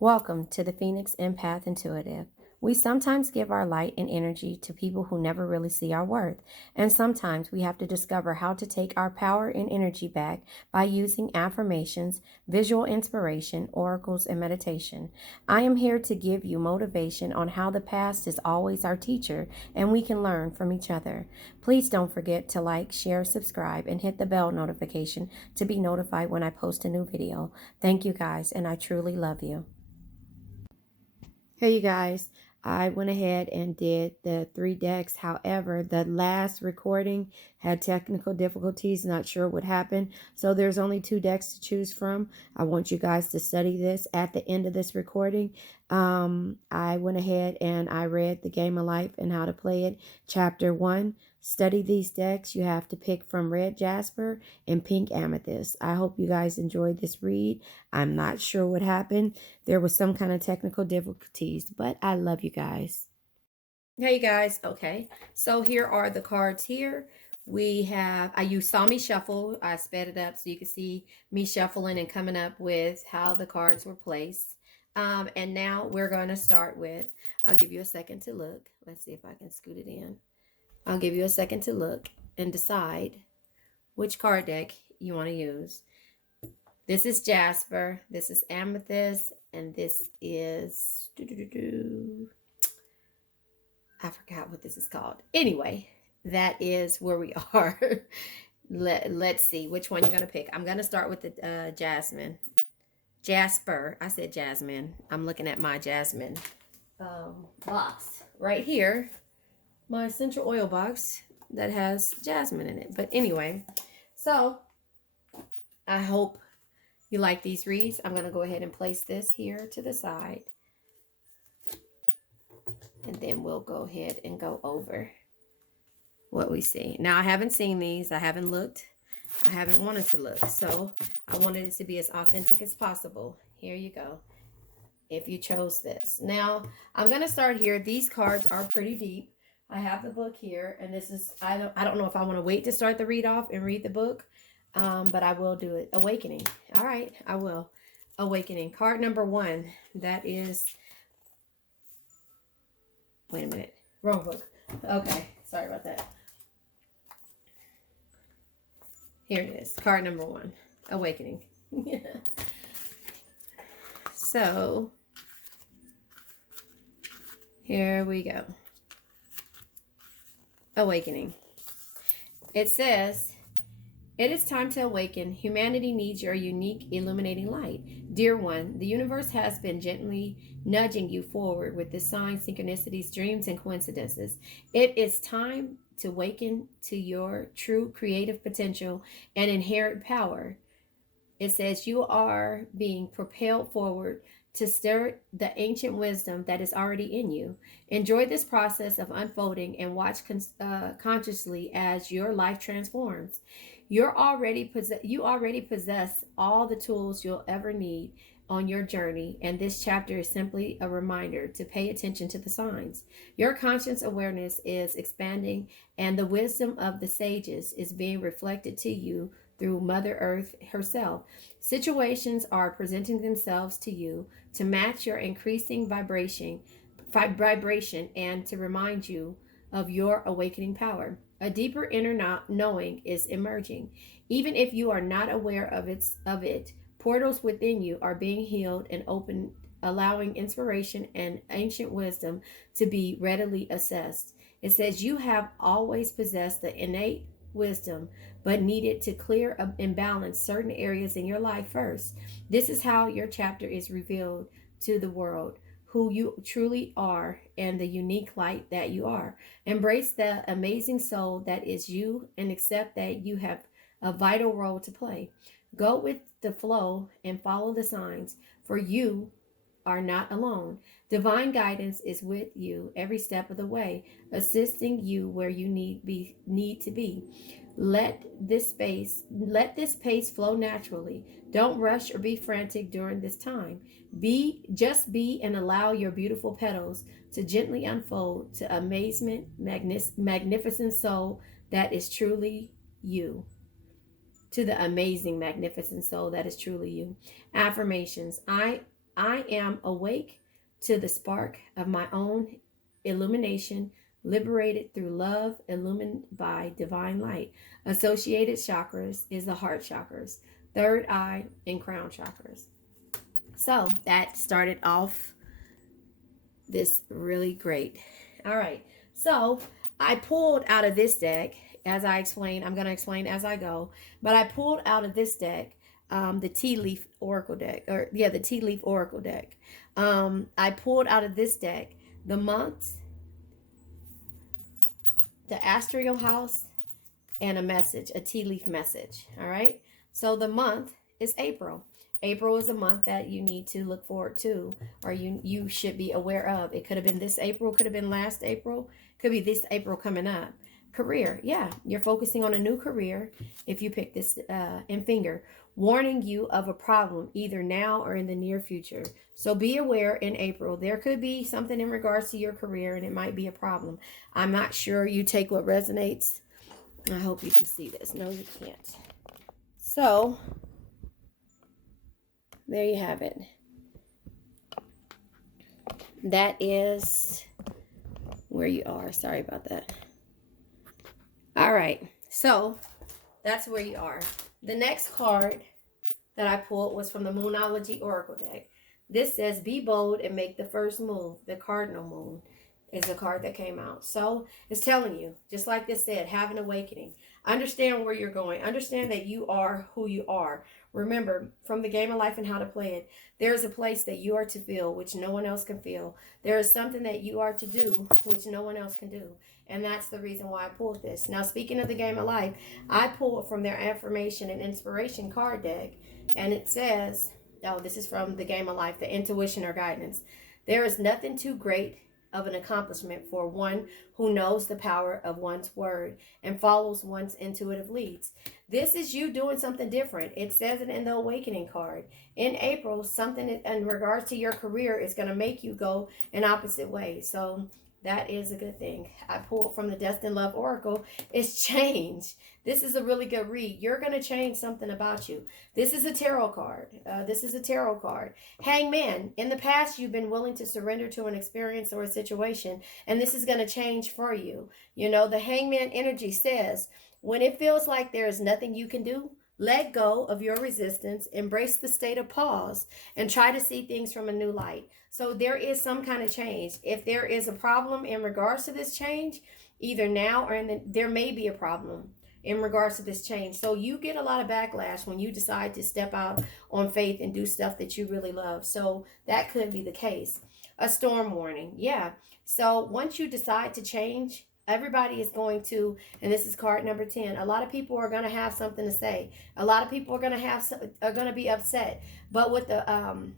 Welcome to the Phoenix Empath Intuitive. We sometimes give our light and energy to people who never really see our worth, and sometimes we have to discover how to take our power and energy back by using affirmations, visual inspiration, oracles, and meditation. I am here to give you motivation on how the past is always our teacher and we can learn from each other. Please don't forget to like, share, subscribe, and hit the bell notification to be notified when I post a new video. Thank you guys, and I truly love you. Hey, you guys, I went ahead and did the 3 decks. However, the last recording had technical difficulties, not sure what happened. So there's only 2 decks to choose from. I want you guys to study this at the end of this recording. I went ahead and I read The Game of Life and How to Play It, Chapter 1. Study these decks. You have to pick from red jasper and pink amethyst. I hope you guys enjoyed this read. I'm not sure what happened. There was some kind of technical difficulties, but I love you guys. Hey, you guys. Okay, so here are the cards here. We have, you saw me shuffle. I sped it up so you can see me shuffling and coming up with how the cards were placed. And now we're going to start with, I'll give you a second to look. Let's see if I can scoot it in. I'll give you a second to look and decide which card deck you want to use. This is Jasper, this is Amethyst, and this is... I forgot what this is called. Anyway, that is where we are. Let's see which one you're going to pick. I'm going to start with the Jasmine. Jasper. I said Jasmine. I'm looking at my Jasmine box right here. My essential oil box that has jasmine in it. But anyway, so I hope you like these reads. I'm going to go ahead and place this here to the side. And then we'll go ahead and go over what we see. Now, I haven't seen these. I haven't looked. I haven't wanted to look. So I wanted it to be as authentic as possible. Here you go. If you chose this. Now, I'm going to start here. These cards are pretty deep. I have the book here, and this is, I don't know if I want to wait to start the read off and read the book, but I will do it. Awakening. All right, I will. Awakening. Card number 1. That is, wait a minute. Wrong book. Okay, sorry about that. Here it is. Card number 1. Awakening. So, here we go. Awakening. It says, it is time to awaken. Humanity needs your unique illuminating light. Dear one, the universe has been gently nudging you forward with the signs, synchronicities, dreams, and coincidences. It is time to awaken to your true creative potential and inherent power. It says you are being propelled forward to stir the ancient wisdom that is already in you. Enjoy this process of unfolding and watch consciously as your life transforms. You already possess all the tools you'll ever need on your journey, and this chapter is simply a reminder to pay attention to the signs. Your conscious awareness is expanding, and the wisdom of the sages is being reflected to you through Mother Earth herself. Situations are presenting themselves to you to match your increasing vibration and to remind you of your awakening power. A deeper inner knowing is emerging. Even if you are not aware of it, portals within you are being healed and opened, allowing inspiration and ancient wisdom to be readily accessed. It says you have always possessed the innate wisdom, but needed to clear and balance certain areas in your life first. This is how your chapter is revealed to the world, who you truly are and the unique light that you are. Embrace the amazing soul that is you and accept that you have a vital role to play. Go with the flow and follow the signs, for you are not alone. Divine guidance is with you every step of the way, assisting you where you need to be. Let this pace flow naturally. Don't rush or be frantic during this time. Just be and allow your beautiful petals to gently unfold to amazement, magnificent soul that is truly you. To the amazing, magnificent soul that is truly you. Affirmations. I I am awake to the spark of my own illumination, liberated through love, illumined by divine light. Associated chakras is the heart chakras, third eye, and crown chakras. So that started off this really great. All right. So I pulled out of this deck, as I explained, I'm going to explain as I go, but I pulled out of this deck the tea leaf oracle deck, the tea leaf oracle deck. I pulled out of this deck the months, the astral house, and a message, a tea leaf message. All right. So the month is April. April is a month that you need to look forward to, or you should be aware of. It could have been this April, could have been last April, could be this April coming up. Career, yeah, you're focusing on a new career if you pick this in finger, warning you of a problem either now or in the near future. So be aware in April. There could be something in regards to your career and it might be a problem. I'm not sure. You take what resonates. I hope you can see this. No, you can't. So there you have it. That is where you are. Sorry about that. All right. So that's where you are. The next card that I pulled was from the Moonology Oracle deck. This says, be bold and make the first move. The Cardinal Moon is the card that came out. So it's telling you, just like this said, have an awakening. Understand where you're going. Understand that you are who you are. Remember, from the game of life and how to play it, there is a place that you are to feel, which no one else can feel. There is something that you are to do, which no one else can do. And that's the reason why I pulled this. Now, speaking of the game of life, I pulled from their affirmation and inspiration card deck. And it says, oh, this is from the game of life, the intuition or guidance. There is nothing too great of an accomplishment for one who knows the power of one's word and follows one's intuitive leads. This is you doing something different. It says it in the awakening card. In April, something in regards to your career is going to make you go an opposite way. So that is a good thing. I pulled from the Destined Love Oracle. It's change. This is a really good read. You're going to change something about you. This is a tarot card. Hangman. In the past, you've been willing to surrender to an experience or a situation, and this is going to change for you. You know, the Hangman energy says, when it feels like there is nothing you can do, let go of your resistance, embrace the state of pause, and try to see things from a new light. So there is some kind of change. If there is a problem in regards to this change, either now or there may be a problem in regards to this change. So you get a lot of backlash when you decide to step out on faith and do stuff that you really love. So that could be the case. A storm warning. Yeah. So once you decide to change, everybody is going to, and this is card number 10. A lot of people are going to have something to say. A lot of people are going to be upset. But with the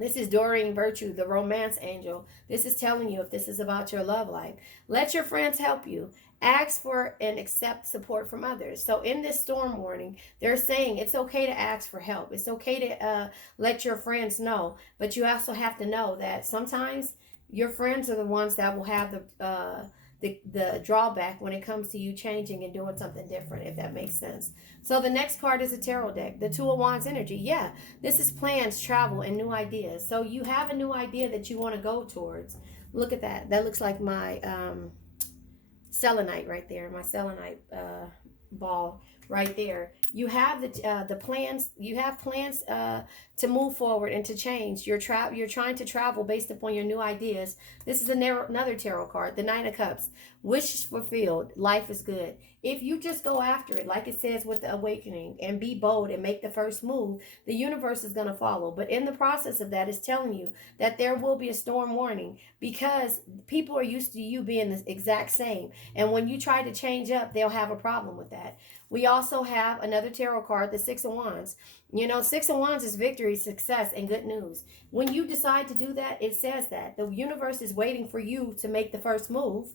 this is Doreen Virtue, the romance angel. This is telling you if this is about your love life. Let your friends help you. Ask for and accept support from others. So in this storm warning, they're saying it's okay to ask for help. It's okay to let your friends know. But you also have to know that sometimes your friends are the ones that will have the drawback when it comes to you changing and doing something different, if that makes sense. So the next card is a tarot deck, the Two of Wands energy. Yeah, this is plans, travel, and new ideas. So you have a new idea that you want to go towards. Look at that. That looks like my selenite right there, my selenite ball right there. You have the plans. You have plans to move forward and to change. You're trying to travel based upon your new ideas. This is another tarot card, the Nine of Cups. Wishes fulfilled. Life is good. If you just go after it, like it says with the awakening, and be bold and make the first move, the universe is going to follow. But in the process of that, it's telling you that there will be a storm warning because people are used to you being the exact same. And when you try to change up, they'll have a problem with that. We also have another tarot card, the Six of Wands. You know, Six of Wands is victory, success, and good news. When you decide to do that, it says that the universe is waiting for you to make the first move.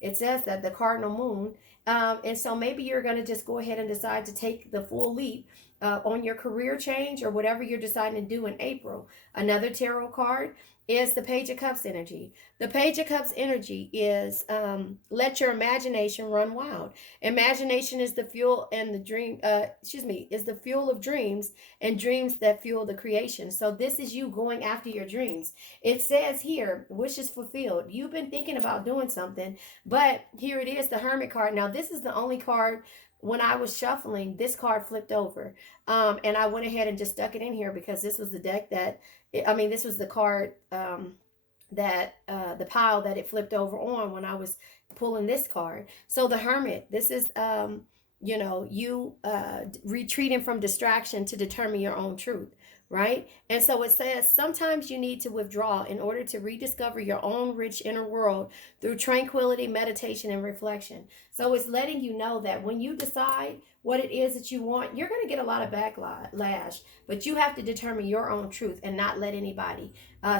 It says that the cardinal moon. And so maybe you're going to just go ahead and decide to take the full leap on your career change or whatever you're deciding to do in April. Another tarot card is the Page of Cups energy. The Page of Cups energy is let your imagination run wild. Imagination is the fuel and the dream. Is the fuel of dreams, and dreams that fuel the creation. So this is you going after your dreams. It says here, wishes fulfilled. You've been thinking about doing something, but here it is, the Hermit card. Now this is the only card. When I was shuffling, this card flipped over, and I went ahead and just stuck it in here because this was the deck that this was the card that the pile that it flipped over on when I was pulling this card. So the Hermit, this is you retreating from distraction to determine your own truth, right? And so it says sometimes you need to withdraw in order to rediscover your own rich inner world through tranquility, meditation, and reflection. So it's letting you know that when you decide what it is that you want, you're going to get a lot of backlash, but you have to determine your own truth and not let anybody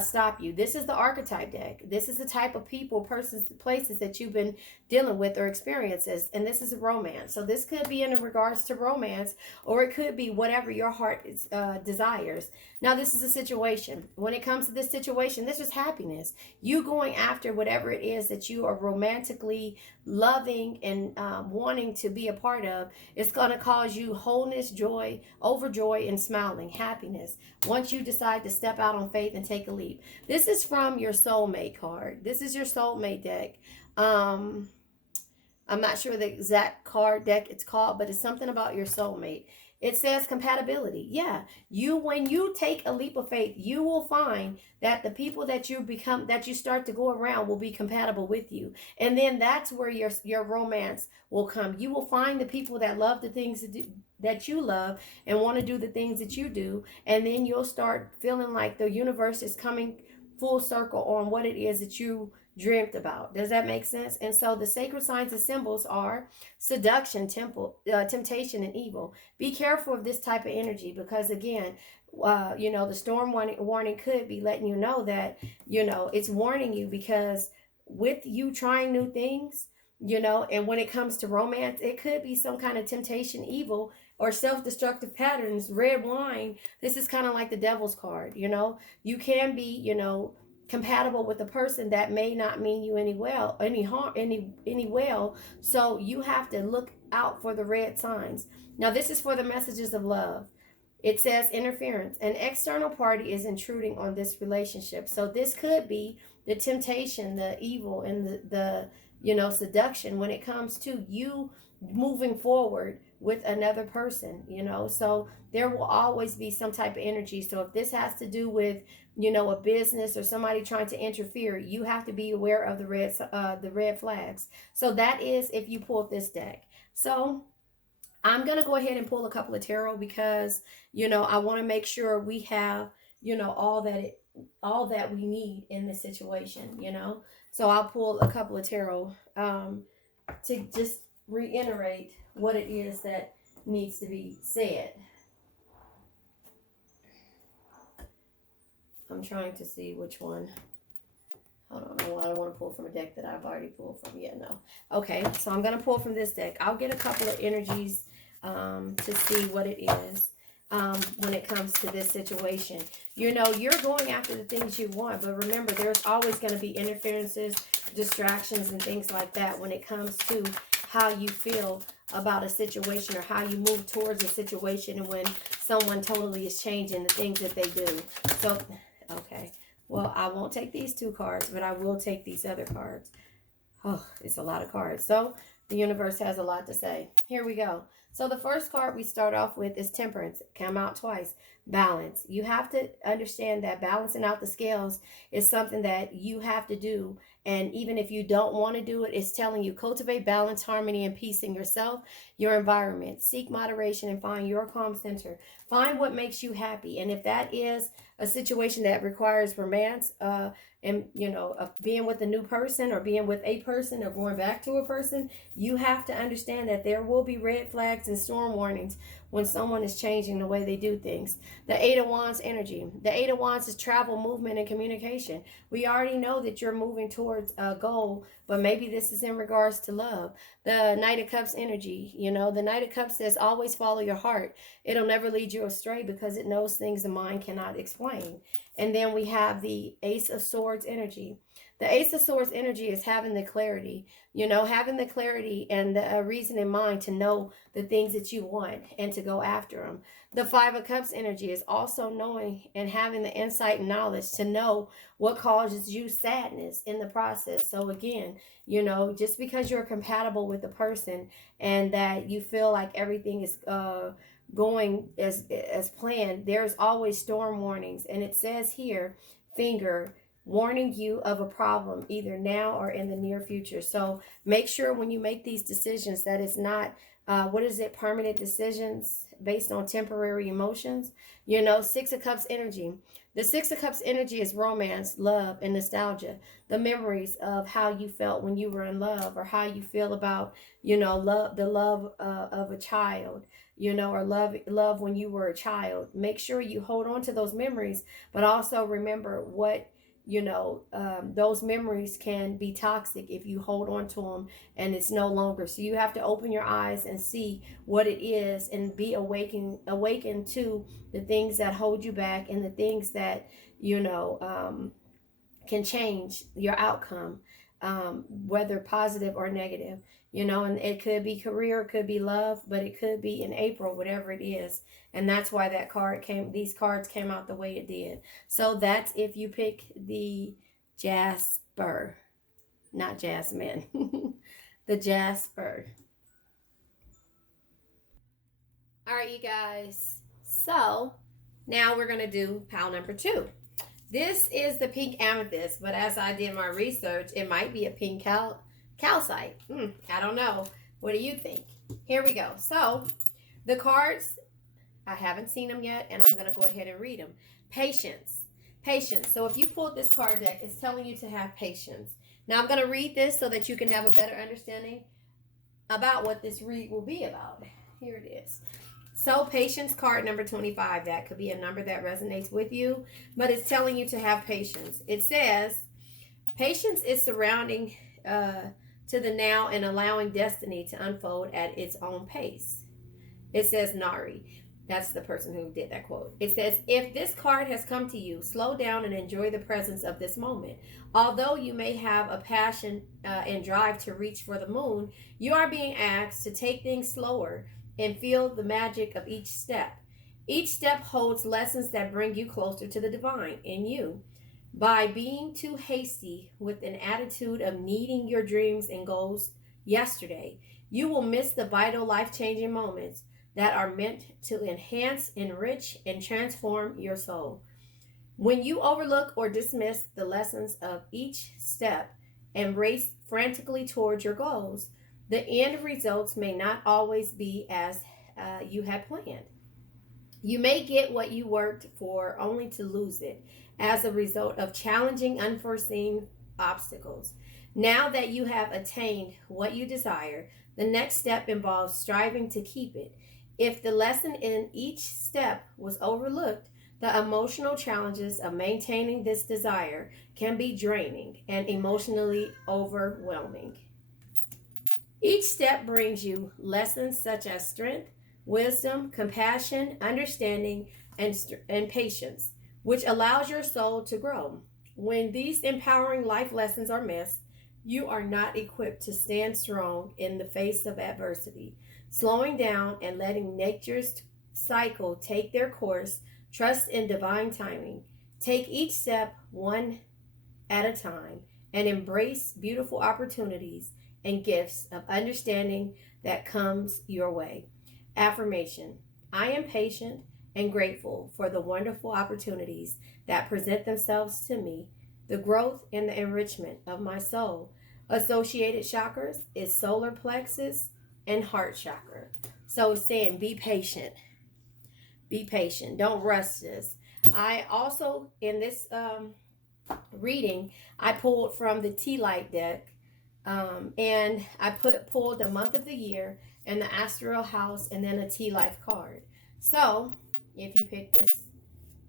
stop you. This is the archetype deck. This is the type of people, persons, places that you've been dealing with or experiences, and this is a romance. So this could be in regards to romance, or it could be whatever your heart desires. Now this is a situation. When it comes to this situation, this is happiness. You going after whatever it is that you are romantically loving and wanting to be a part of. It's going to cause you wholeness, joy, overjoy, and smiling, happiness, once you decide to step out on faith and take a leap. This is from your soulmate card. This is your soulmate deck. I'm not sure the exact card deck it's called, but it's something about your soulmate. It says compatibility. Yeah, when you take a leap of faith, you will find that the people that you start to go around will be compatible with you. And then that's where your romance will come. You will find the people that love the things that you love and want to do the things that you do. And then you'll start feeling like the universe is coming full circle on what it is that you dreamt about. Does that make sense? And so the sacred signs and symbols are seduction, temptation, and evil. Be careful of this type of energy because, again, the storm warning could be letting you know that, it's warning you because with you trying new things, and when it comes to romance, it could be some kind of temptation, evil, or self-destructive patterns. Red wine, this is kind of like the devil's card. You can be, compatible with a person that may not mean you any well. So you have to look out for the red signs. Now this is for the messages of love. It says interference. An external party is intruding on this relationship. So this could be the temptation, the evil, and the seduction when it comes to you moving forward with another person. So there will always be some type of energy. So if this has to do with a business or somebody trying to interfere, you have to be aware of the red flags. So that is if you pulled this deck. So I'm going to go ahead and pull a couple of tarot because I want to make sure we have all that we need in this situation. So I'll pull a couple of tarot to just reiterate what it is that needs to be said. I'm trying to see which one. Hold on, I don't want to pull from a deck that I've already pulled from yet. No. Okay, so I'm going to pull from this deck. I'll get a couple of energies to see what it is when it comes to this situation. You're going after the things you want, but remember, there's always going to be interferences, distractions, and things like that when it comes to how you feel about a situation or how you move towards a situation, and when someone totally is changing the things that they do. So, okay. Well, I won't take these two cards, but I will take these other cards. Oh, it's a lot of cards. So the universe has a lot to say. Here we go. So the first card we start off with is Temperance. Come out twice. Balance. You have to understand that balancing out the scales is something that you have to do. And even if you don't want to do it, it's telling you cultivate balance, harmony, and peace in yourself, your environment. Seek moderation and find your calm center. Find what makes you happy. And if that is a situation that requires romance, and being with a new person, or being with a person, or going back to a person, you have to understand that there will be red flags and storm warnings when someone is changing the way they do things. The Eight of Wands energy. The Eight of Wands is travel, movement, and communication. We already know that you're moving towards a goal, but maybe this is in regards to love. The Knight of Cups energy. The Knight of Cups says always follow your heart. It'll never lead you astray because it knows things the mind cannot explain. And then we have the Ace of Swords energy. The Ace of Swords energy is having the clarity, having the clarity and the reason in mind to know the things that you want and to go after them. The Five of Cups energy is also knowing and having the insight and knowledge to know what causes you sadness in the process. So again, just because you're compatible with the person and that you feel like everything is going as planned, there's always storm warnings. And it says here, finger, warning you of a problem either now or in the near future. So make sure when you make these decisions that it's not permanent decisions based on temporary emotions. Six of Cups energy. The Six of Cups energy is romance, love, and nostalgia. The memories of how you felt when you were in love, or how you feel about the love of a child, or love when you were a child. Make sure you hold on to those memories, but also remember what those memories can be toxic if you hold on to them and it's no longer. So you have to open your eyes and see what it is, and be awakened to the things that hold you back, and the things that can change your outcome, whether positive or negative. And it could be career, it could be love, but it could be in April, whatever it is. And that's why these cards came out the way it did. So that's if you pick the Jasper, not Jasmine, the Jasper. All right, you guys. So now we're going to do pile number 2. This is the pink amethyst, but as I did my research, it might be a pink calcite. I don't know. What do you think? Here we go. So the cards, I haven't seen them yet, and I'm going to go ahead and read them. Patience. Patience. So if you pulled this card deck, it's telling you to have patience. Now I'm going to read this so that you can have a better understanding about what this read will be about. Here it is. So patience, card number 25. That could be a number that resonates with you, but it's telling you to have patience. It says, patience is surrounding to the now and allowing destiny to unfold at its own pace. It says Nari. That's the person who did that quote. It says, if this card has come to you, slow down and enjoy the presence of this moment. Although you may have a passion and drive to reach for the moon, you are being asked to take things slower and feel the magic of each step. Each step holds lessons that bring you closer to the divine in you. By being too hasty with an attitude of needing your dreams and goals yesterday, you will miss the vital life-changing moments that are meant to enhance, enrich, and transform your soul. When you overlook or dismiss the lessons of each step and race frantically towards your goals, the end results may not always be as you had planned. You may get what you worked for only to lose it as a result of challenging unforeseen obstacles. Now that you have attained what you desire, the next step involves striving to keep it. If the lesson in each step was overlooked, the emotional challenges of maintaining this desire can be draining and emotionally overwhelming. Each step brings you lessons such as strength, wisdom, compassion, understanding, and patience, which allows your soul to grow. When these empowering life lessons are missed, you are not equipped to stand strong in the face of adversity. Slowing down and letting nature's cycle take their course, trust in divine timing. Take each step one at a time and embrace beautiful opportunities and gifts of understanding that comes your way. Affirmation: I am patient and grateful for the wonderful opportunities that present themselves to me, the growth and the enrichment of my soul. Associated chakras is solar plexus and heart chakra. So it's saying be patient. Be patient. Don't rush this. I also, in this reading, I pulled from the Tea Light deck, and I pulled the month of the year and the astral house and then a Tea Life card. So if you pick this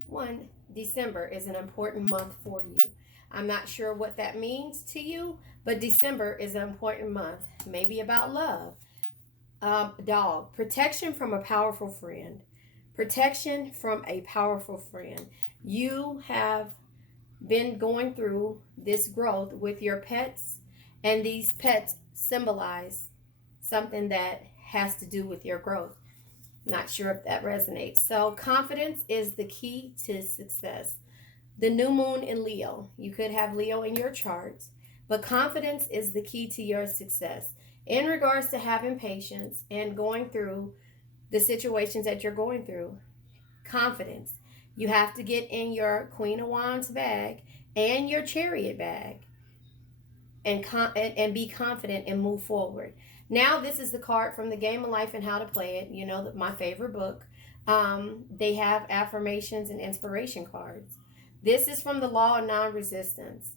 one, December is an important month for you. I'm not sure what that means to you, but December is an important month. Maybe about love. Dog. Protection from a powerful friend. Protection from a powerful friend. You have been going through this growth with your pets, and these pets symbolize something that has to do with your growth. Not sure if that resonates. So, confidence is the key to success. The new moon in Leo. You could have Leo in your charts, but confidence is the key to your success in regards to having patience and going through the situations that you're going through. Confidence. You have to get in your Queen of Wands bag and your Chariot bag and be confident and move forward. Now, this is the card from The Game of Life and How to Play It. You know, my favorite book. They have affirmations and inspiration cards. This is from the Law of Non-Resistance.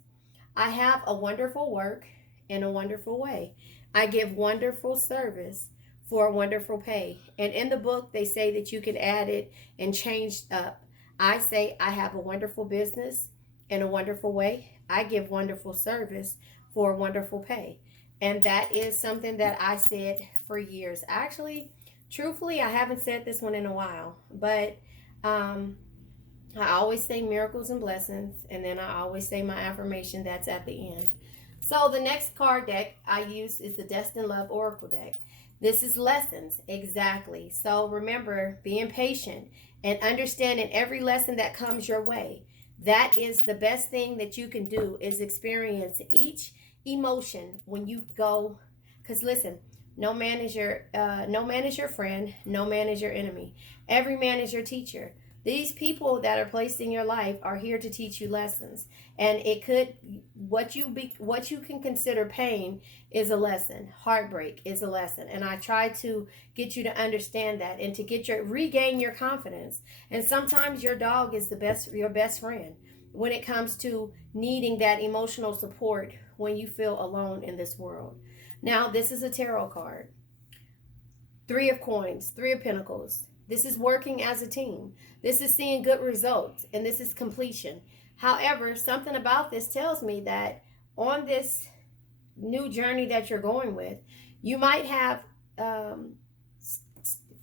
I have a wonderful work in a wonderful way. I give wonderful service for a wonderful pay. And in the book, they say that you can add it and change up. I say I have a wonderful business in a wonderful way. I give wonderful service for a wonderful pay. And that is something that I said for years. Actually, truthfully, I haven't said this one in a while, but I always say miracles and blessings, and then I always say my affirmation that's at the end. So the next card deck I use is the Destined Love Oracle deck. This is lessons, exactly. So remember, being patient and understanding every lesson that comes your way. That is the best thing that you can do, is experience each emotion when you go. Because listen, no man is your friend, no man is your enemy. Every man is your teacher. These people that are placed in your life are here to teach you lessons, and it could what you can consider pain is a lesson. Heartbreak is a lesson, and I try to get you to understand that and to regain your confidence. And sometimes your dog is your best friend when it comes to needing that emotional support when you feel alone in this world. Now, this is a tarot card. 3 of Coins, 3 of Pentacles. This is working as a team. This is seeing good results, and this is completion. However, something about this tells me that on this new journey that you're going with, you might have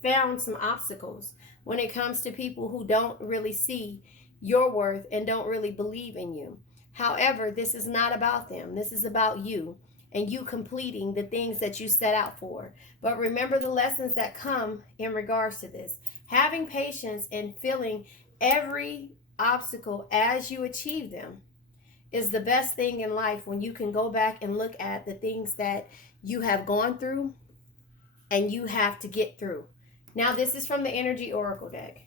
found some obstacles when it comes to people who don't really see your worth and don't really believe in you. However, this is not about them. This is about you and you completing the things that you set out for. But remember the lessons that come in regards to this. Having patience and feeling every obstacle as you achieve them is the best thing in life, when you can go back and look at the things that you have gone through and you have to get through. Now, this is from the Energy Oracle deck.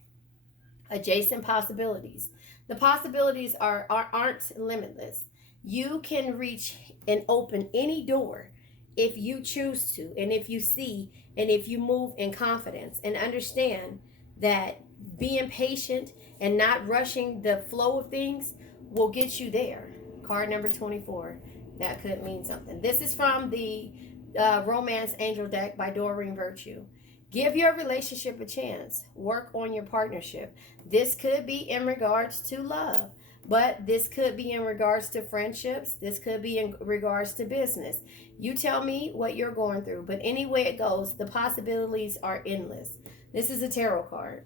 Adjacent possibilities. The possibilities aren't limitless. You can reach and open any door if you choose to, and if you see, and if you move in confidence and understand that being patient and not rushing the flow of things will get you there. Card number 24. That could mean something. This is from the Romance Angel deck by Doreen Virtue. Give your relationship a chance. Work on your partnership. This could be in regards to love, but this could be in regards to friendships. This could be in regards to business. You tell me what you're going through, but any way it goes, the possibilities are endless. This is a tarot card.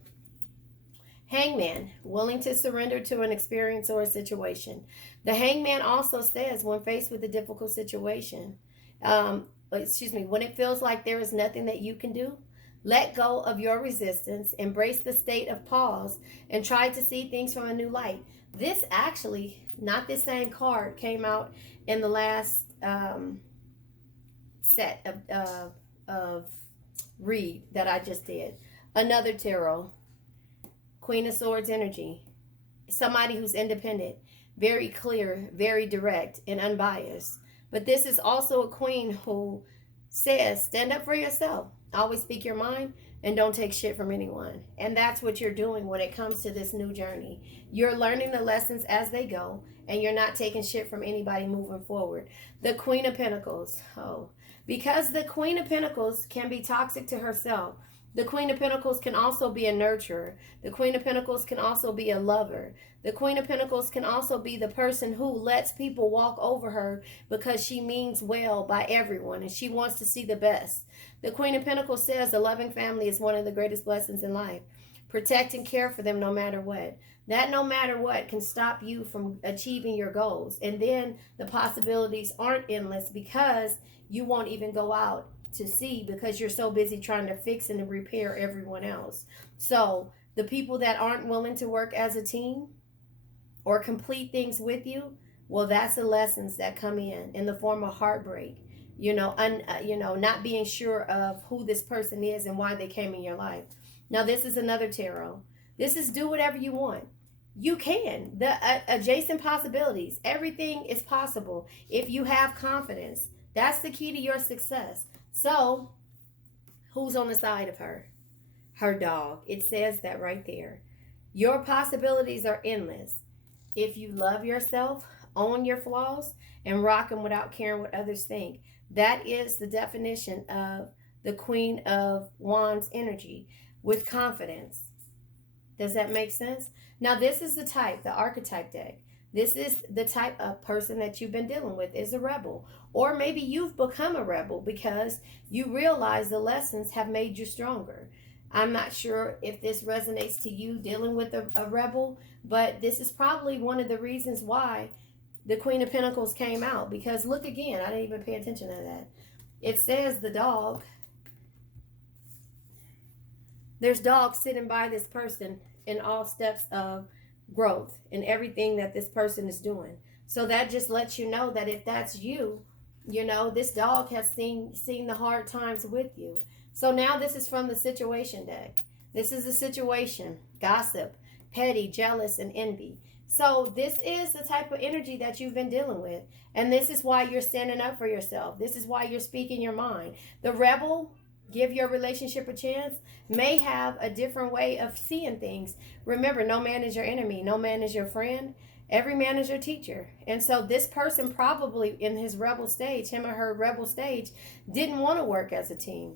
Hangman, willing to surrender to an experience or a situation. The Hangman also says, when faced with a difficult situation, when it feels like there is nothing that you can do, let go of your resistance, embrace the state of pause, and try to see things from a new light. This actually, not this same card, came out in the last set of read that I just did. Another tarot. Queen of Swords energy. Somebody who's independent, very clear, very direct, and unbiased. But this is also a queen who says, stand up for yourself. Always speak your mind. and don't take shit from anyone. And that's what you're doing when it comes to this new journey. You're learning the lessons as they go, and you're not taking shit from anybody moving forward. The Queen of Pentacles. Oh, because the Queen of Pentacles can be toxic to herself. The Queen of Pentacles can also be a nurturer. The Queen of Pentacles can also be a lover. The Queen of Pentacles can also be the person who lets people walk over her because she means well by everyone and she wants to see the best. The Queen of Pentacles says a loving family is one of the greatest blessings in life. Protect and care for them no matter what. That no matter what can stop you from achieving your goals. And then the possibilities aren't endless because you won't even go out to see because you're so busy trying to fix and repair everyone else. So the people that aren't willing to work as a team or complete things with you, well, that's the lessons that come in the form of heartbreak. Not being sure of who this person is and why they came in your life. Now, this is another tarot. This is do whatever you want. You can. The adjacent possibilities. Everything is possible if you have confidence. That's the key to your success. So, who's on the side of her? Her dog. It says that right there. Your possibilities are endless. If you love yourself, own your flaws, and rock them without caring what others think. That is the definition of the Queen of Wands energy, with confidence. Does that make sense? Now, this is the type, the archetype deck. This is the type of person that you've been dealing with is a rebel. Or maybe you've become a rebel because you realize the lessons have made you stronger. I'm not sure if this resonates to you dealing with a rebel, but this is probably one of the reasons why the Queen of Pentacles came out. Because look again, I didn't even pay attention to that. It says the dog. There's dogs sitting by this person in all steps of growth and everything that this person is doing. So that just lets you know that if that's you, this dog has seen the hard times with you. So now this is from the situation deck. This is a situation, gossip, petty, jealous, and envy. So this is the type of energy that you've been dealing with. And this is why you're standing up for yourself. This is why you're speaking your mind. The rebel, give your relationship a chance, may have a different way of seeing things. Remember, no man is your enemy. No man is your friend. Every man is your teacher. And so this person probably in his rebel stage, him or her rebel stage, didn't want to work as a team.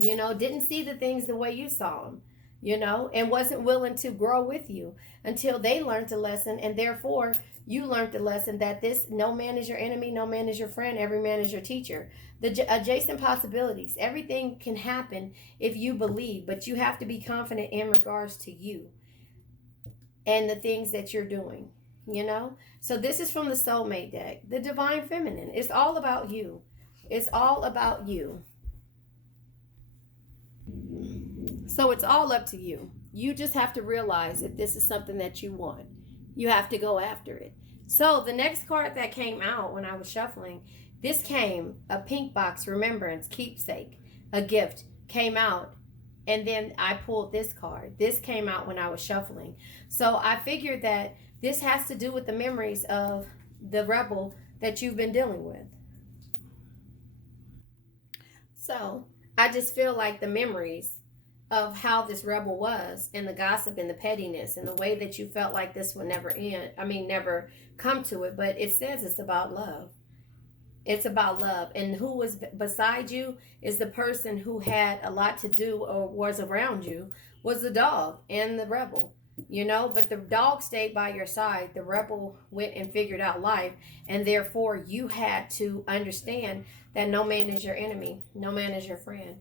Didn't see the things the way you saw them, and wasn't willing to grow with you until they learned a lesson. And therefore, you learned the lesson that this no man is your enemy, no man is your friend, every man is your teacher. The adjacent possibilities, everything can happen if you believe, but you have to be confident in regards to you and the things that you're doing, So this is from the soulmate deck, the divine feminine. It's all about you. It's all about you. So it's all up to you. You just have to realize if this is something that you want. You have to go after it. So the next card that came out when I was shuffling, this came, a pink box, remembrance, keepsake, a gift, came out. And then I pulled this card. This came out when I was shuffling. So I figured that this has to do with the memories of the rebel that you've been dealing with. So I just feel like the memories of how this rebel was and the gossip and the pettiness and the way that you felt like this would never end. Never come to it. But it says it's about love. It's about love. And who was beside you is the person who had a lot to do or was around you was the dog and the rebel. But the dog stayed by your side. The rebel went and figured out life. And therefore, you had to understand that no man is your enemy. No man is your friend.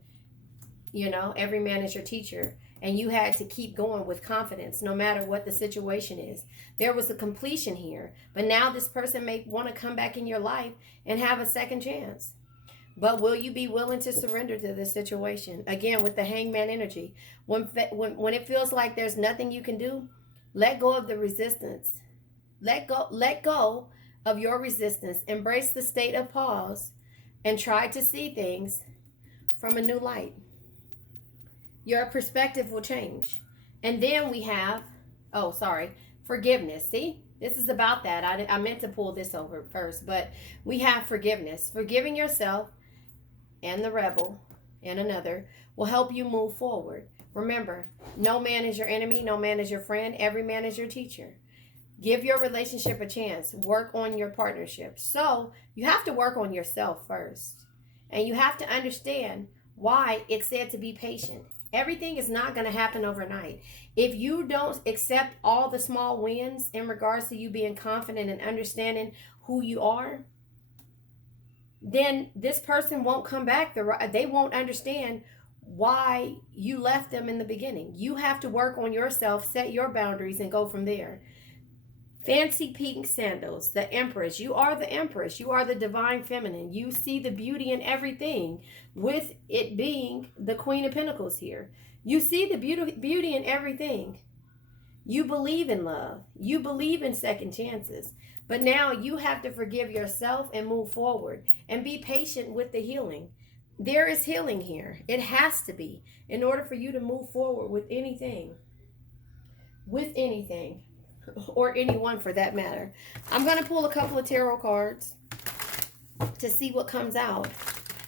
Every man is your teacher. And you had to keep going with confidence no matter what the situation is. There was a completion here. But now this person may want to come back in your life and have a second chance. But will you be willing to surrender to this situation? Again, with the hangman energy. When it feels like there's nothing you can do, let go of the resistance. Let go of your resistance. Embrace the state of pause and try to see things from a new light. Your perspective will change. And then we have, forgiveness. See, this is about that. I meant to pull this over first, but we have forgiveness. Forgiving yourself and the rebel and another will help you move forward. Remember, no man is your enemy, no man is your friend, every man is your teacher. Give your relationship a chance. Work on your partnership. So you have to work on yourself first. And you have to understand why it's said to be patient. Everything is not going to happen overnight. If you don't accept all the small wins in regards to you being confident and understanding who you are, then this person won't come back. They won't understand why you left them in the beginning. You have to work on yourself, set your boundaries, and go from there. Fancy pink sandals, the Empress. You are the Empress. You are the divine feminine. You see the beauty in everything, with it being the Queen of Pentacles here. You see the beauty in everything. You believe in love. You believe in second chances. But now you have to forgive yourself and move forward and be patient with the healing. There is healing here. It has to be in order for you to move forward with anything. With anything. Or anyone for that matter. I'm going to pull a couple of tarot cards to see what comes out.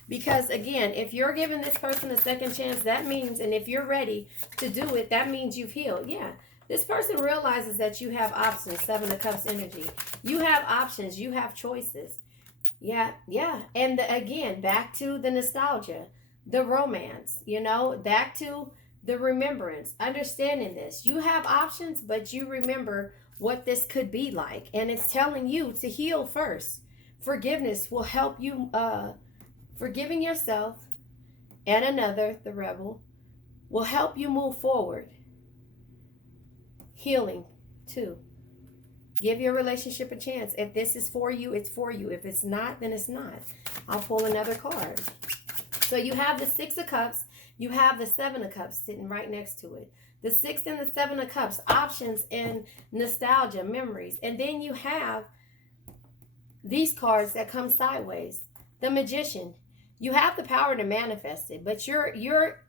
Because again, if you're giving this person a second chance, that means, and if you're ready to do it, that means you've healed. Yeah. This person realizes that you have options. Seven of Cups energy. You have options. You have choices. Yeah. And again, back to the nostalgia, the romance, back to the remembrance, understanding this. You have options, but you remember what this could be like. And it's telling you to heal first. Forgiveness will help you, forgiving yourself and another, the rebel, will help you move forward. Healing, too. Give your relationship a chance. If this is for you, it's for you. If it's not, then it's not. I'll pull another card. So you have the Six of Cups. You have the Seven of Cups sitting right next to it. The Six and the Seven of Cups, options and nostalgia, memories. And then you have these cards that come sideways. The Magician. You have the power to manifest it, but you're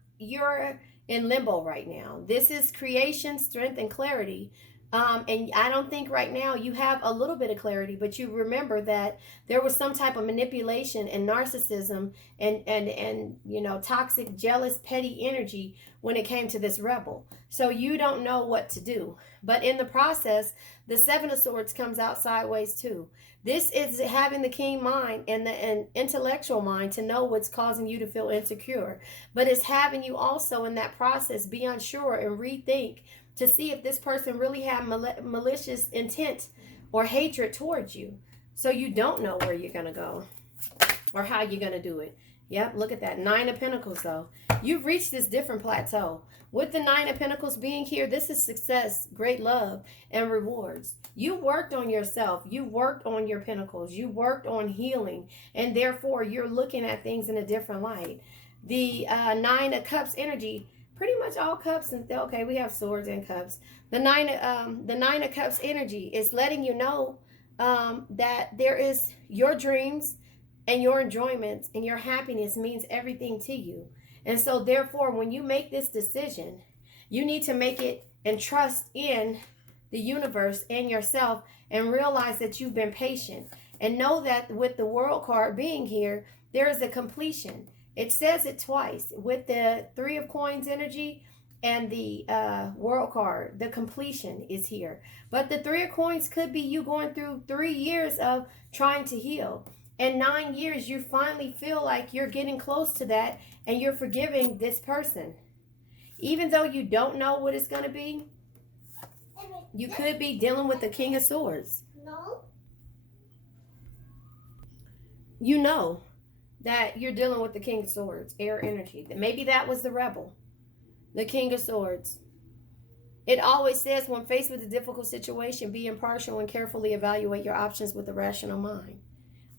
in limbo right now. This is creation, strength, and clarity. And I don't think right now you have a little bit of clarity, but you remember that there was some type of manipulation and narcissism and toxic, jealous, petty energy when it came to this rebel. So you don't know what to do. But in the process, the Seven of Swords comes out sideways too. This is having the keen mind and the intellectual mind to know what's causing you to feel insecure. But it's having you also in that process be unsure and rethink to see if this person really had malicious intent or hatred towards you. So you don't know where you're going to go or how you're going to do it. Yep, look at that. Nine of Pentacles, though. You've reached this different plateau. With the Nine of Pentacles being here, this is success, great love, and rewards. You worked on yourself. You worked on your pentacles. You worked on healing. And therefore, you're looking at things in a different light. The Nine of Cups energy, pretty much all cups. And okay, we have swords and cups. The Nine of Cups energy is letting you know that there is your dreams and your enjoyments and your happiness means everything to you. And so therefore, when you make this decision, you need to make it and trust in the universe and yourself and realize that you've been patient. And know that with the World card being here, there is a completion. It says it twice. With the Three of Coins energy and the World card, the completion is here. But the Three of Coins could be you going through 3 years of trying to heal. And 9 years, you finally feel like you're getting close to that and you're forgiving this person. Even though you don't know what it's going to be, you could be dealing with the King of Swords. No. You know that you're dealing with the King of Swords, air energy. Maybe that was the rebel, the King of Swords. It always says when faced with a difficult situation, be impartial and carefully evaluate your options with a rational mind.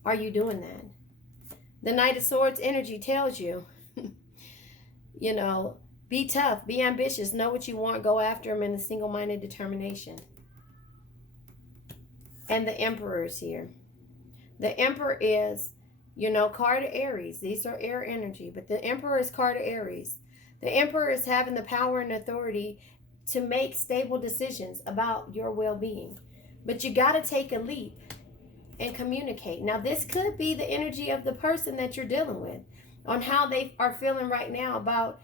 Are you doing that? The Knight of Swords energy tells you, be tough, be ambitious, know what you want, go after them in a single-minded determination. And the Emperor is here. The Emperor is, card of Aries. These are air energy, but the Emperor is card of Aries. The Emperor is having the power and authority to make stable decisions about your well-being. But you got to take a leap and communicate. Now, this could be the energy of the person that you're dealing with. on how they are feeling right now about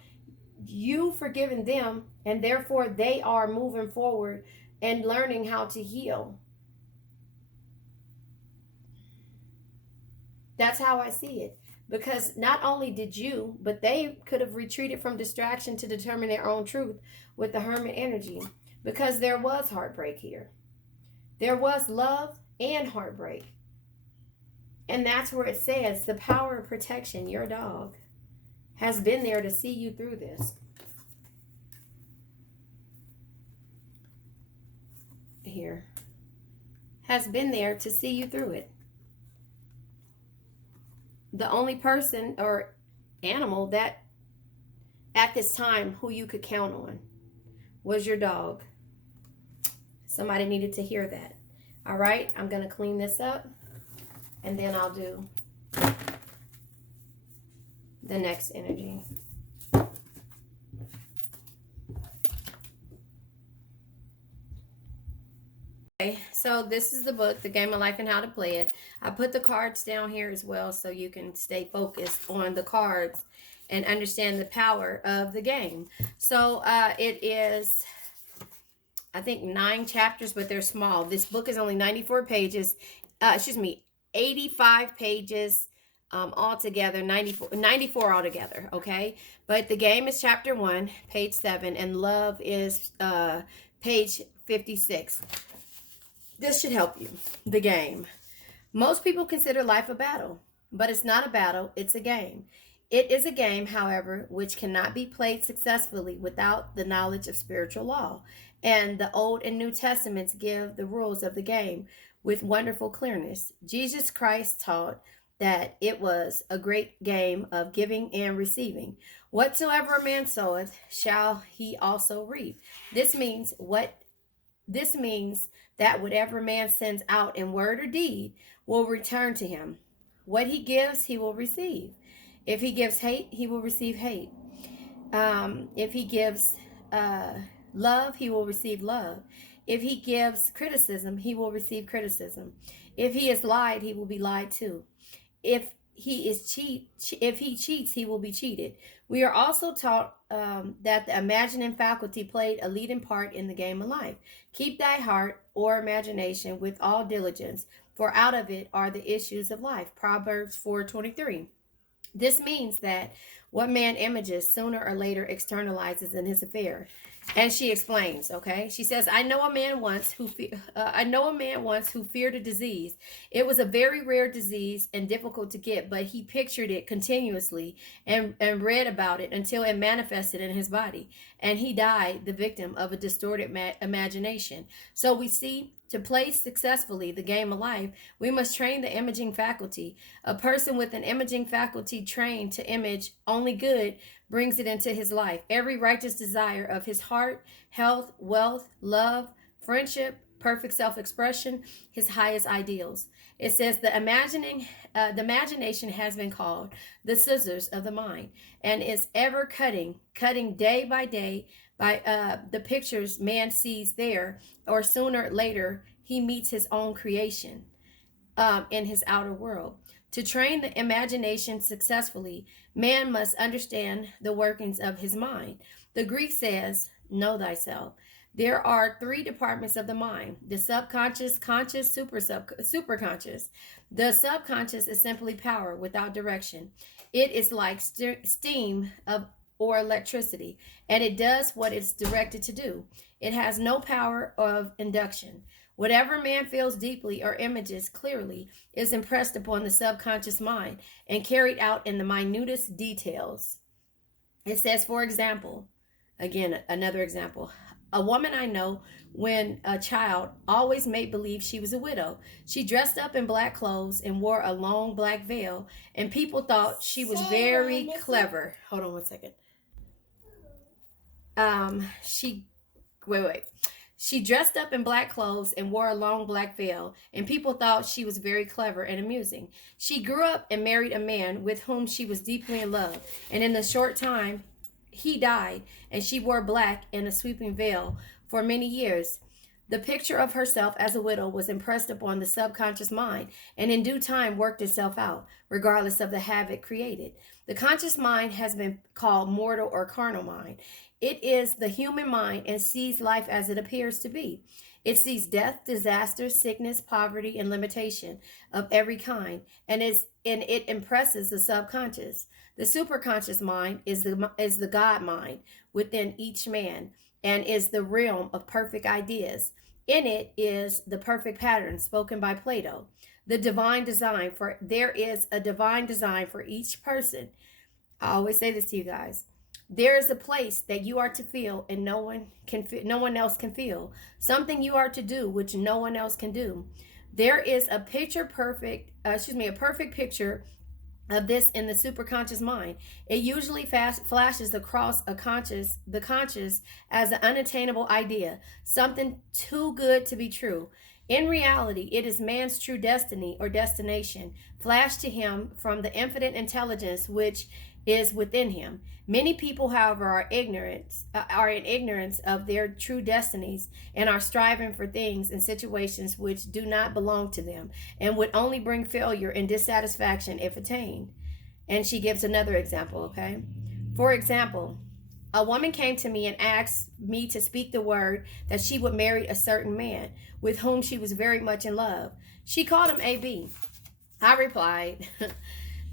you forgiving them, and therefore they are moving forward and learning how to heal. That's how I see it. Because not only did you, but they could have retreated from distraction to determine their own truth with the hermit energy. Because there was heartbreak here. There was love and heartbreak. And that's where it says the power of protection, your dog, has been there to see you through this. Here. Has been there to see you through it. The only person or animal that at this time who you could count on was your dog. Somebody needed to hear that. All right, I'm going to clean this up and then I'll do the next energy. Okay, so this is the book, The Game of Life and How to Play It. I put the cards down here as well so you can stay focused on the cards and understand the power of the game. So it is, I think, 9 chapters, but they're small. This book is only 94 pages. 85 pages altogether, 94 altogether, okay? But the game is chapter 1, page 7, and love is page 56. This should help you. The game. Most people consider life a battle, but it's not a battle, it's a game. It is a game, however, which cannot be played successfully without the knowledge of spiritual law. And the Old and New Testaments give the rules of the game with wonderful clearness. Jesus Christ taught that it was a great game of giving and receiving. Whatsoever a man soweth, shall he also reap. This means that whatever man sends out in word or deed will return to him. What he gives, he will receive. If he gives hate, he will receive hate. If he gives love, he will receive love. If he gives criticism, he will receive criticism. If he is lied, he will be lied to. If he cheats, he will be cheated. We are also taught that the imagining faculty played a leading part in the game of life. Keep thy heart or imagination with all diligence, for out of it are the issues of life. Proverbs 4:23. This means that what man images sooner or later externalizes in his affair. And she explains, okay? She says, I know a man once who feared a disease. It was a very rare disease and difficult to get, but he pictured it continuously and read about it until it manifested in his body. And he died the victim of a distorted imagination. So we see, to play successfully the game of life, we must train the imaging faculty. A person with an imaging faculty trained to image only good brings it into his life. Every righteous desire of his heart, health, wealth, love, friendship, perfect self-expression, his highest ideals. It says the imagination has been called the scissors of the mind, and is ever cutting day by day by the pictures man sees there, or sooner or later he meets his own creation in his outer world. To train the imagination successfully, man must understand the workings of his mind. The Greek says, know thyself. There are 3 departments of the mind: the subconscious, conscious, superconscious. The subconscious is simply power without direction. It is like steam or electricity, and it does what it's directed to do. It has no power of induction. Whatever man feels deeply or images clearly is impressed upon the subconscious mind and carried out in the minutest details. It says, for example, again, another example, a woman I know, when a child, always made believe she was a widow. She dressed up in black clothes and wore a long black veil, and people thought she was very clever. Hold on one second. She dressed up in black clothes and wore a long black veil, and people thought she was very clever and amusing. She grew up and married a man with whom she was deeply in love, and in a short time, he died, and she wore black and a sweeping veil for many years. The picture of herself as a widow was impressed upon the subconscious mind and in due time worked itself out, regardless of the havoc created. The conscious mind has been called mortal or carnal mind. It is the human mind and sees life as it appears to be. It sees death, disaster, sickness, poverty, and limitation of every kind, and it impresses the subconscious. The superconscious mind is the God mind within each man and is the realm of perfect ideas. In it is the perfect pattern spoken by Plato. The divine design for there is a divine design for each person. I always say this to you guys. There is a place that you are to feel and no one else can feel. Something you are to do which no one else can do. There is a perfect picture of this in the superconscious mind. It usually flashes across the conscious as an unattainable idea, something too good to be true. In reality, it is man's true destiny or destination, flashed to him from the infinite intelligence which is within him. Many people, however, are in ignorance of their true destinies and are striving for things and situations which do not belong to them and would only bring failure and dissatisfaction if attained. And she gives another example, okay? For example, a woman came to me and asked me to speak the word that she would marry a certain man with whom she was very much in love. She called him AB. I replied,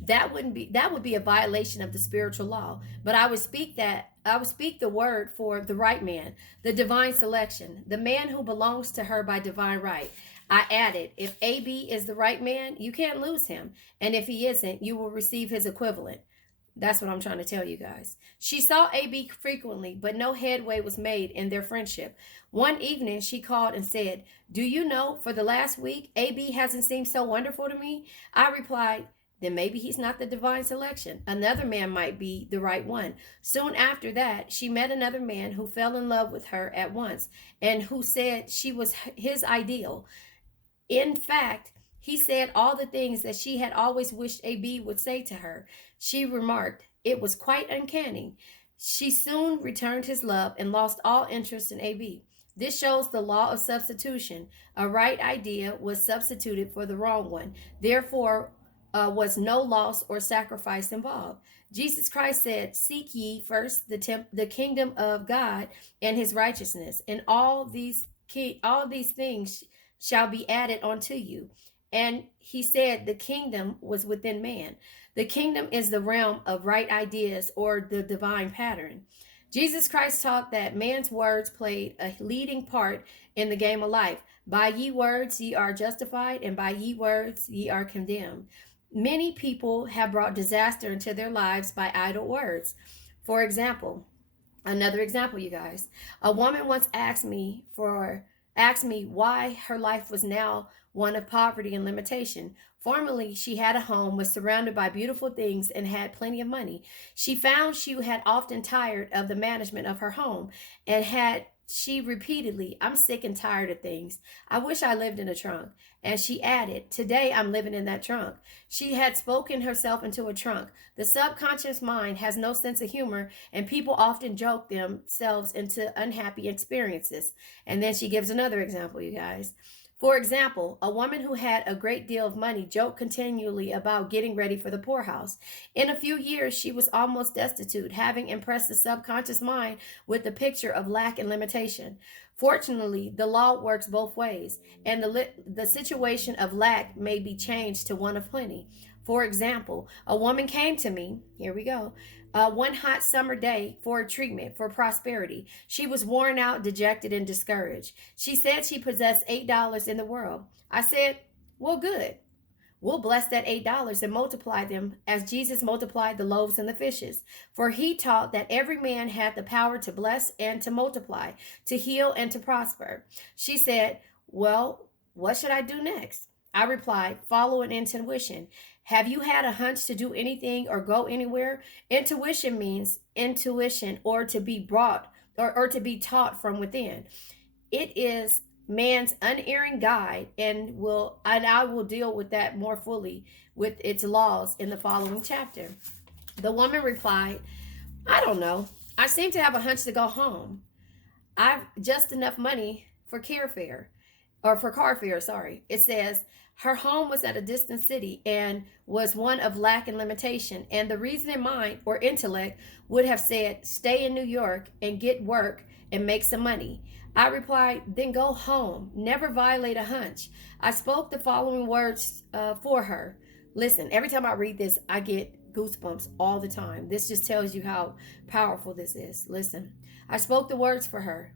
that would be a violation of the spiritual law, but I would speak the word for the right man, the divine selection, the man who belongs to her by divine right. I added, if AB is the right man, you can't lose him, and if he isn't, you will receive his equivalent. That's what I'm trying to tell you guys. She saw AB frequently, but no headway was made in their friendship. One evening, she called and said, do you know, for the last week, AB hasn't seemed so wonderful to me? I replied, then maybe he's not the divine selection. Another man might be the right one. Soon after that, she met another man who fell in love with her at once and who said she was his ideal. In fact, he said all the things that she had always wished AB would say to her. She remarked, it was quite uncanny. She soon returned his love and lost all interest in AB. This shows the law of substitution. A right idea was substituted for the wrong one. Therefore, was no loss or sacrifice involved. Jesus Christ said, seek ye first the kingdom of God and his righteousness, and all these things shall be added unto you. And he said the kingdom was within man. The kingdom is the realm of right ideas or the divine pattern. Jesus Christ taught that man's words played a leading part in the game of life. By ye words ye are justified, and by ye words ye are condemned. Many people have brought disaster into their lives by idle words. For example, another example, you guys. A woman once asked me why her life was now one of poverty and limitation. Formerly, she had a home, was surrounded by beautiful things, and had plenty of money. She found she had often tired of the management of her home and she repeatedly, I'm sick and tired of things. I wish I lived in a trunk. And she added, today I'm living in that trunk. She had spoken herself into a trunk. The subconscious mind has no sense of humor, and people often joke themselves into unhappy experiences. And then she gives another example, you guys. For example, a woman who had a great deal of money joked continually about getting ready for the poorhouse. In a few years, she was almost destitute, having impressed the subconscious mind with the picture of lack and limitation. Fortunately, the law works both ways, and the situation of lack may be changed to one of plenty. For example, a woman came to me, here we go, one hot summer day for a treatment for prosperity. She was worn out, dejected, and discouraged. She said she possessed $8 in the world. I said, well, good. We'll bless that $8 and multiply them as Jesus multiplied the loaves and the fishes. For he taught that every man had the power to bless and to multiply, to heal and to prosper. She said, well, what should I do next? I replied, follow an intuition. Have you had a hunch to do anything or go anywhere? Intuition means intuition or to be brought or to be taught from within. It is man's unerring guide, and I will deal with that more fully with its laws in the following chapter. The woman replied, I don't know. I seem to have a hunch to go home. I've just enough money for carfare or for car fare, sorry. It says her home was at a distant city and was one of lack and limitation. And the reasoning mind or intellect would have said, stay in New York and get work and make some money. I replied, then go home. Never violate a hunch. I spoke the following words for her. Listen, every time I read this, I get goosebumps all the time. This just tells you how powerful this is. Listen, I spoke the words for her.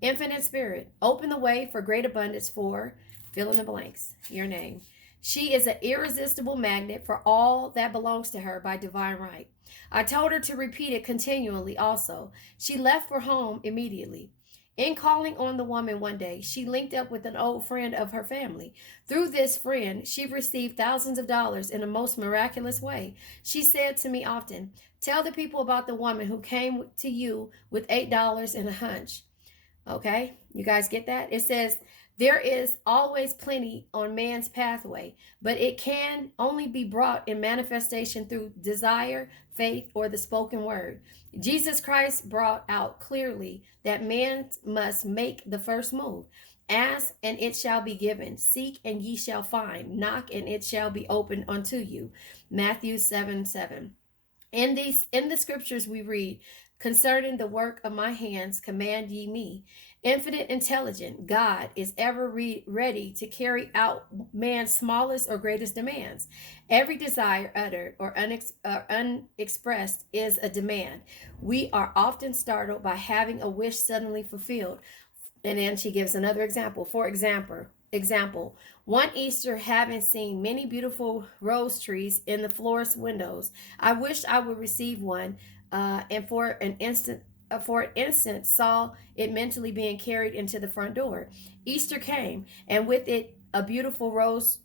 Infinite Spirit, open the way for great abundance for fill in the blanks, your name. She is an irresistible magnet for all that belongs to her by divine right. I told her to repeat it continually also. She left for home immediately. In calling on the woman one day, she linked up with an old friend of her family. Through this friend, she received thousands of dollars in a most miraculous way. She said to me often, tell the people about the woman who came to you with $8 and a hunch. Okay, you guys get that? It says, there is always plenty on man's pathway, but it can only be brought in manifestation through desire, faith, or the spoken word. Jesus Christ brought out clearly that man must make the first move. Ask and it shall be given. Seek and ye shall find. Knock and it shall be opened unto you. Matthew 7:7. In the scriptures we read, concerning the work of my hands, command ye me. Infinite intelligent God is ever ready to carry out man's smallest or greatest demands. Every desire uttered or unexpressed is a demand. We are often startled by having a wish suddenly fulfilled. And then she gives another example. For example, one Easter, having seen many beautiful rose trees in the florist's windows, I wished I would receive one, and for an instant saw it mentally being carried into the front door. Easter came, and with it a beautiful rose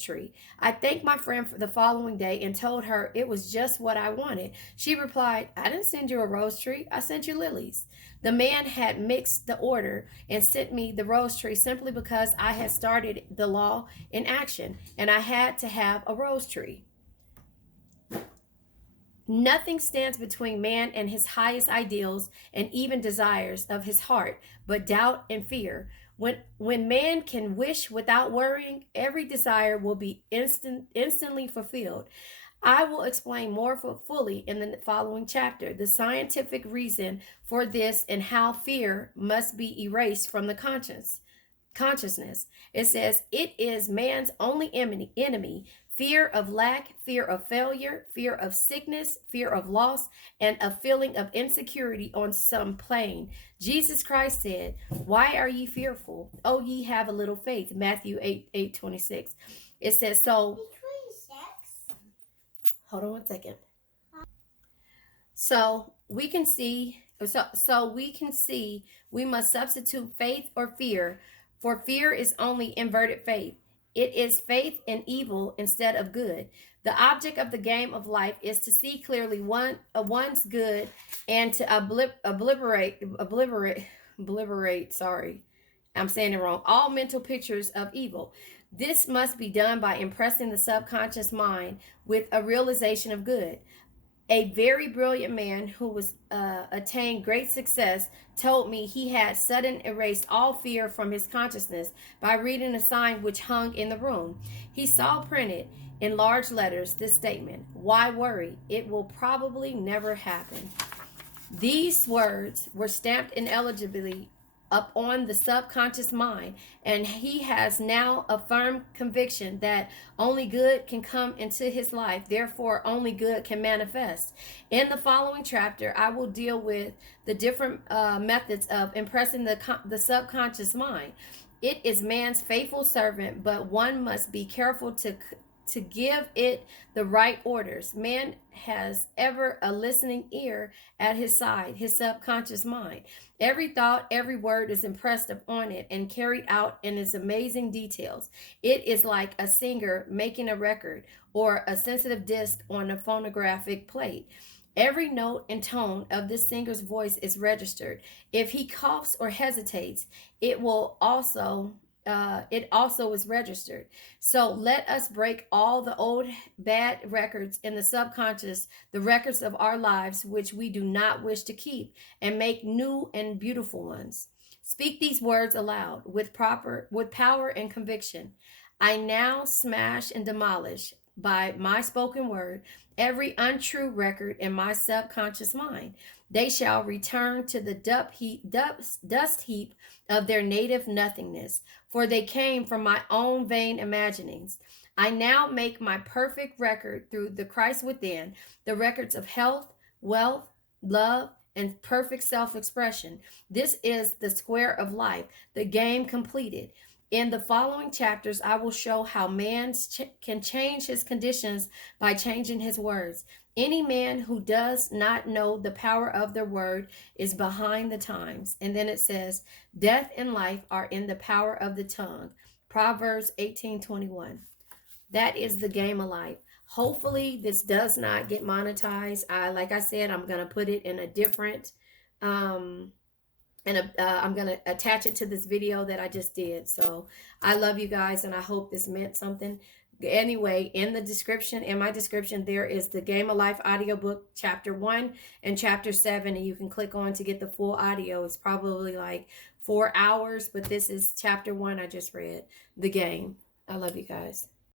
tree. I thanked my friend for the following day and told her it was just what I wanted. She replied, I didn't send you a rose tree, I sent you lilies. The man had mixed the order and sent me the rose tree simply because I had started the law in action and I had to have a rose tree. Nothing stands between man and his highest ideals and even desires of his heart but doubt and fear. When man can wish without worrying, every desire will be instantly fulfilled. I will explain more fully in the following chapter the scientific reason for this and how fear must be erased from the consciousness. It says it is man's only enemy. Fear of lack, fear of failure, fear of sickness, fear of loss, and a feeling of insecurity on some plane. Jesus Christ said, why are ye fearful? Oh, ye have a little faith. Matthew 8:26. It says, so hold on one second. So we can see we must substitute faith or fear, for fear is only inverted faith. It is faith in evil instead of good. The object of the game of life is to see clearly one's good and to obliterate, sorry, I'm saying it wrong, all mental pictures of evil. This must be done by impressing the subconscious mind with a realization of good. A very brilliant man who was attained great success told me he had suddenly erased all fear from his consciousness by reading a sign which hung in the room. He saw printed in large letters this statement, why worry? It will probably never happen. These words were stamped indelibly up on the subconscious mind, and he has now a firm conviction that only good can come into his life, therefore only good can manifest. In the following chapter, I will deal with the different methods of impressing the subconscious mind. It is man's faithful servant, but one must be careful to give it the right orders. Man has ever a listening ear at his side, his subconscious mind. Every thought, every word is impressed upon it and carried out in its amazing details. It is like a singer making a record or a sensitive disc on a phonographic plate. Every note and tone of this singer's voice is registered. If he coughs or hesitates, it also is registered. So let us break all the old bad records in the subconscious, the records of our lives which we do not wish to keep, and make new and beautiful ones. Speak these words aloud with power and conviction. I now smash and demolish by my spoken word every untrue record in my subconscious mind. They shall return to the dust heap of their native nothingness, for they came from my own vain imaginings. I now make my perfect record through the Christ within, the records of health, wealth, love, and perfect self expression. This is the square of life, the game completed. In the following chapters, I will show how man can change his conditions by changing his words. Any man who does not know the power of their word is behind the times. And then it says, death and life are in the power of the tongue. Proverbs 18:21. That is the game of life. Hopefully this does not get monetized. Like I said, I'm going to put it in a different I'm going to attach it to this video that I just did. So I love you guys, and I hope this meant something. Anyway, in my description, there is the Game of Life audiobook, chapter 1 and chapter 7, and you can click on to get the full audio. It's probably like 4 hours, but this is chapter 1 I just read, the game. I love you guys.